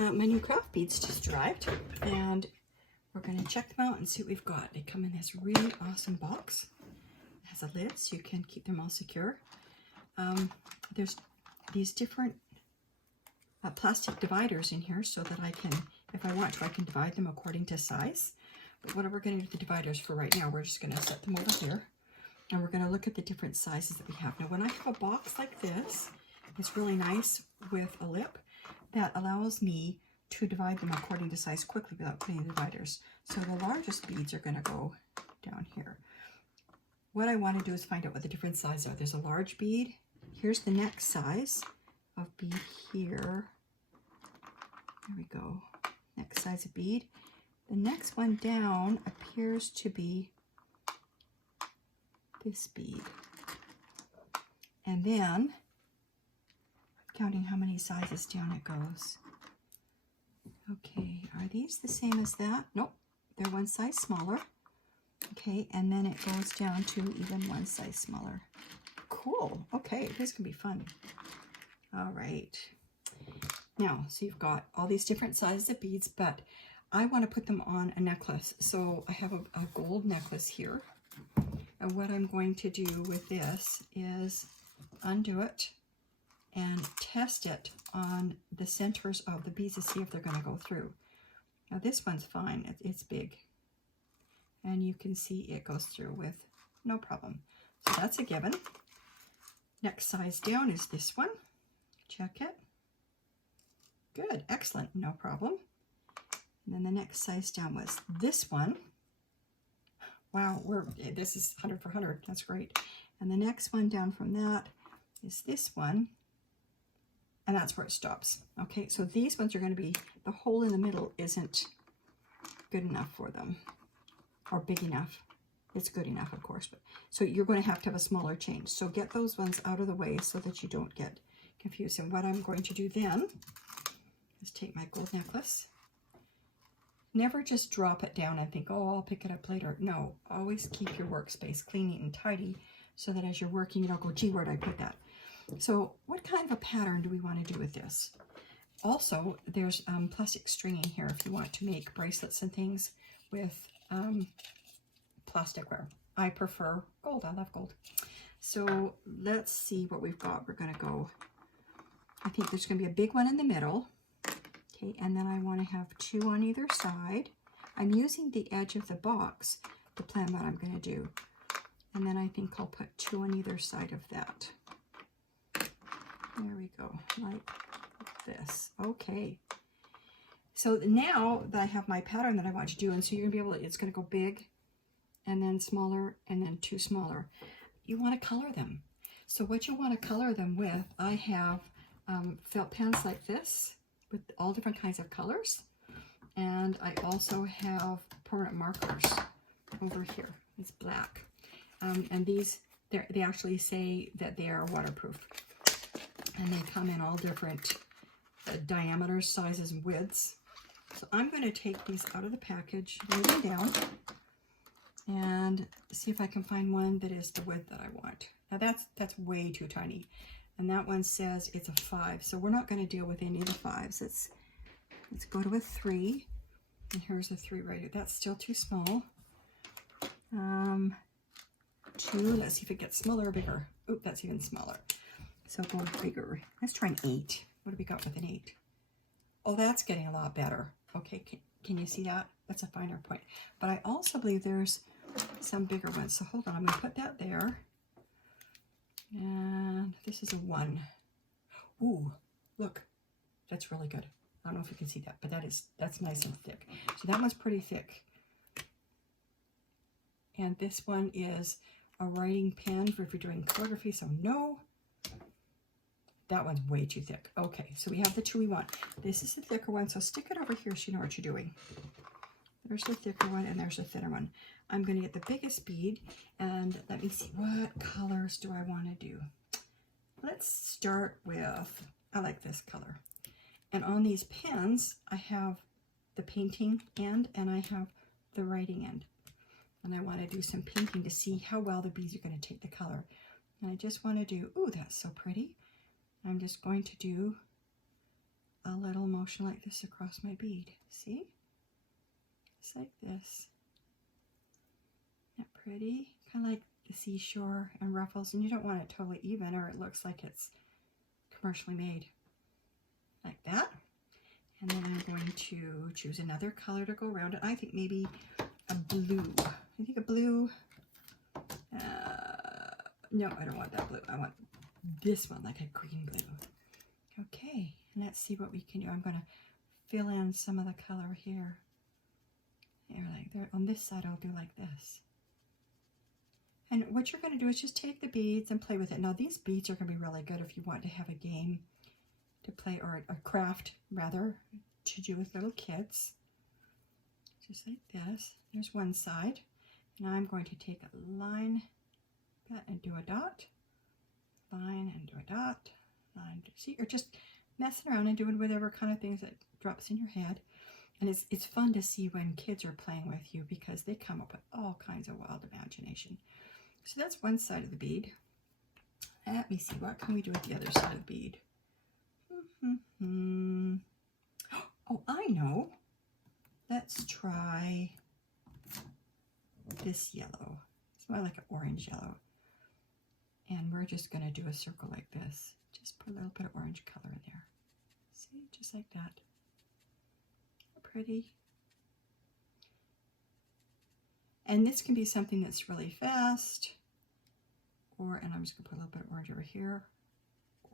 my new craft beads just arrived, and we're going to check them out and see what we've got. They come in this really awesome box. It has a lid so you can keep them all secure. There's these different plastic dividers in here so that I can, if I want to, I can divide them according to size. But what we're going to do with the dividers for right now, we're just going to set them over here, and we're going to look at the different sizes that we have. Now, when I have a box like this, it's really nice with a lip that allows me to divide them according to size quickly without putting the dividers. So the largest beads are going to go down here. What I want to do is find out what the different sizes are. There's a large bead. Here's the next size of bead here. There we go. Next size of bead. The next one down appears to be this bead. And then, counting how many sizes down it goes. Okay, are these the same as that? Nope, they're one size smaller. Okay, and then it goes down to even one size smaller. Cool, okay, this can be fun. All right, now, so you've got all these different sizes of beads, but I want to put them on a necklace. So I have a gold necklace here. And what I'm going to do with this is undo it and test it on the centers of the beads to see if they're going to go through. Now this one's fine, it's big. And you can see it goes through with no problem. So that's a given. Next size down is this one. Check it. Good, excellent, no problem. And then the next size down was this one. Wow, this is 100 for 100, that's great. And the next one down from that is this one. And that's where it stops. Okay, so these ones are going to be, the hole in the middle isn't good enough for them, or big enough. It's good enough, of course, but so you're going to have a smaller chain. So get those ones out of the way so that you don't get confused. And what I'm going to do then is take my gold necklace. Never just drop it down and think, oh, I'll pick it up later. No, always keep your workspace clean, neat, and tidy so that as you're working, you don't go, gee, where'd I put that? So what kind of a pattern do we want to do with this? Also, there's plastic string in here if you want to make bracelets and things with plasticware. I prefer gold. I love gold. So let's see what we've got. We're going to go, I think there's going to be a big one in the middle. Okay, and then I want to have two on either side. I'm using the edge of the box to plan what I'm going to do. And then I think I'll put two on either side of that. There we go, like this. Okay. So now that I have my pattern that I want to do, and so you're going to be able to, it's going to go big, and then smaller, and then two smaller. You want to color them. So what you want to color them with, I have felt pens like this with all different kinds of colors. And I also have permanent markers over here. It's black. And these, they actually say that they are waterproof. And they come in all different diameters, sizes, and widths. So I'm going to take these out of the package, lay them down, and see if I can find one that is the width that I want. Now that's way too tiny. And that one says it's a 5. So we're not going to deal with any of the 5s. Let's go to a 3. And here's a 3 right here. That's still too small. 2. Let's see if it gets smaller or bigger. Oop, that's even smaller. So go bigger. Let's try an 8. What do we got with an 8? Oh, that's getting a lot better. Okay, can you see that? That's a finer point. But I also believe there's some bigger ones. So hold on, I'm going to put that there. And this is a 1. Ooh, look, that's really good. I don't know if you can see that, but that's nice and thick. So that one's pretty thick. And this one is a writing pen for if you're doing calligraphy, so no. That one's way too thick. Okay, so we have the 2 we want. This is the thicker one, so stick it over here so you know what you're doing. There's the thicker one, and there's the thinner one. I'm going to get the biggest bead, and let me see, what colors do I want to do? Let's start with, I like this color. And on these pens, I have the painting end, and I have the writing end. And I want to do some painting to see how well the beads are going to take the color. And I just want to do, ooh, that's so pretty. I'm just going to do a little more motion like this across my bead. See? Just like this. Isn't that pretty? Kind of like the seashore and ruffles, and you don't want it totally even or it looks like it's commercially made. Like that. And then I'm going to choose another color to go around it. I think maybe a blue. I think a blue. No, I don't want that blue. I want this one, like a green blue. Okay, and let's see what we can do. I'm going to fill in some of the color here. There, like there. On this side, I'll do like this. And what you're going to do is just take the beads and play with it. Now, these beads are going to be really good if you want to have a game to play, or a craft, rather, to do with little kids. Just like this. There's one side. Now I'm going to take a line and do a dot. Line and do a dot. Line. See, you're just messing around and doing whatever kind of things that drops in your head. And it's fun to see when kids are playing with you because they come up with all kinds of wild imagination. So that's one side of the bead. Let me see, what can we do with the other side of the bead? Oh, I know. Let's try this yellow. It's more like an orange yellow. And we're just going to do a circle like this. Just put a little bit of orange color in there. See, just like that. Pretty. And this can be something that's really fast, and I'm just going to put a little bit of orange over here,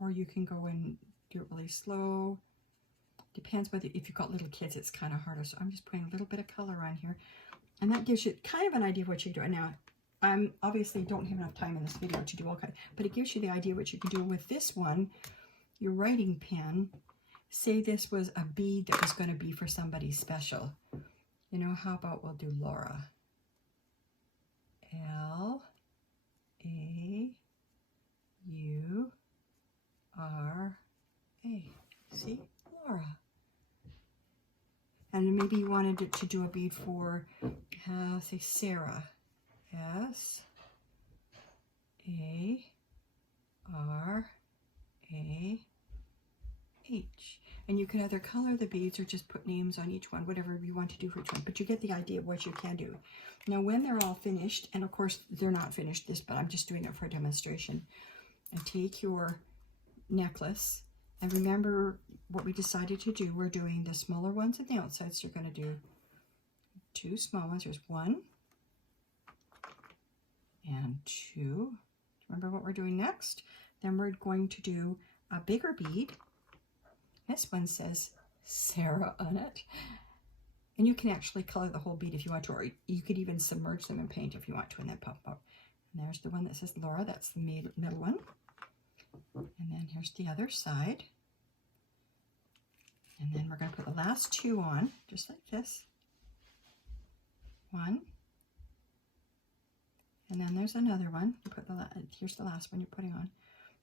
or you can go and do it really slow. Depends whether, if you've got little kids, it's kind of harder. So I'm just putting a little bit of color on here, and that gives you kind of an idea of what you can do. Now, I'm obviously don't have enough time in this video to do all kinds, but it gives you the idea what you can do with this one. Your writing pen. Say this was a bead that was going to be for somebody special. You know, how about we'll do Laura. L-A-U-R-A. See? Laura. And maybe you wanted it to do a bead for, say, Sarah. S-A-R-A-H. And you can either color the beads or just put names on each one, whatever you want to do for each one. But you get the idea of what you can do. Now, when they're all finished, and of course they're not finished this, but I'm just doing it for a demonstration. And take your necklace, and remember what we decided to do. We're doing the smaller ones at the outside, so you're going to do two small ones. There's one and two. Remember what we're doing next? Then we're going to do a bigger bead. This one says Sarah on it. And you can actually color the whole bead if you want to, or you could even submerge them in paint if you want to, and then pop up. And there's the one that says Laura, that's the middle one. And then here's the other side. And then we're going to put the last two on, just like this. One. And then there's another one. You put here's the last one you're putting on.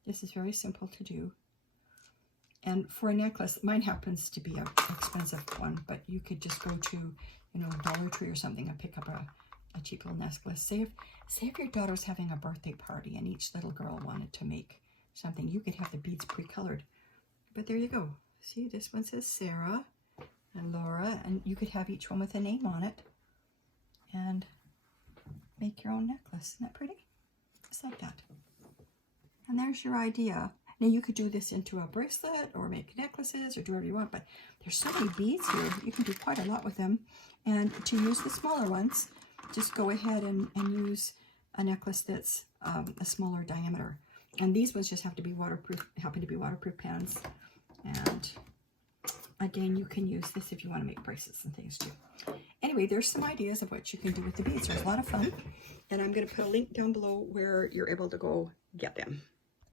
This is very simple to do. And for a necklace, mine happens to be an expensive one, but you could just go to, you know, Dollar Tree or something and pick up a cheap little necklace. Say if your daughter's having a birthday party and each little girl wanted to make something, you could have the beads pre-colored. But there you go. See, this one says Sarah and Laura, and you could have each one with a name on it and make your own necklace. Isn't that pretty? Just like that. And there's your idea. Now you could do this into a bracelet or make necklaces or do whatever you want, but there's so many beads here. You can do quite a lot with them. And to use the smaller ones, just go ahead and use a necklace that's a smaller diameter. And these ones just have to be waterproof, happen to be waterproof pans. And again, you can use this if you want to make bracelets and things too. Anyway, there's some ideas of what you can do with the beads. There's a lot of fun. And I'm going to put a link down below where you're able to go get them.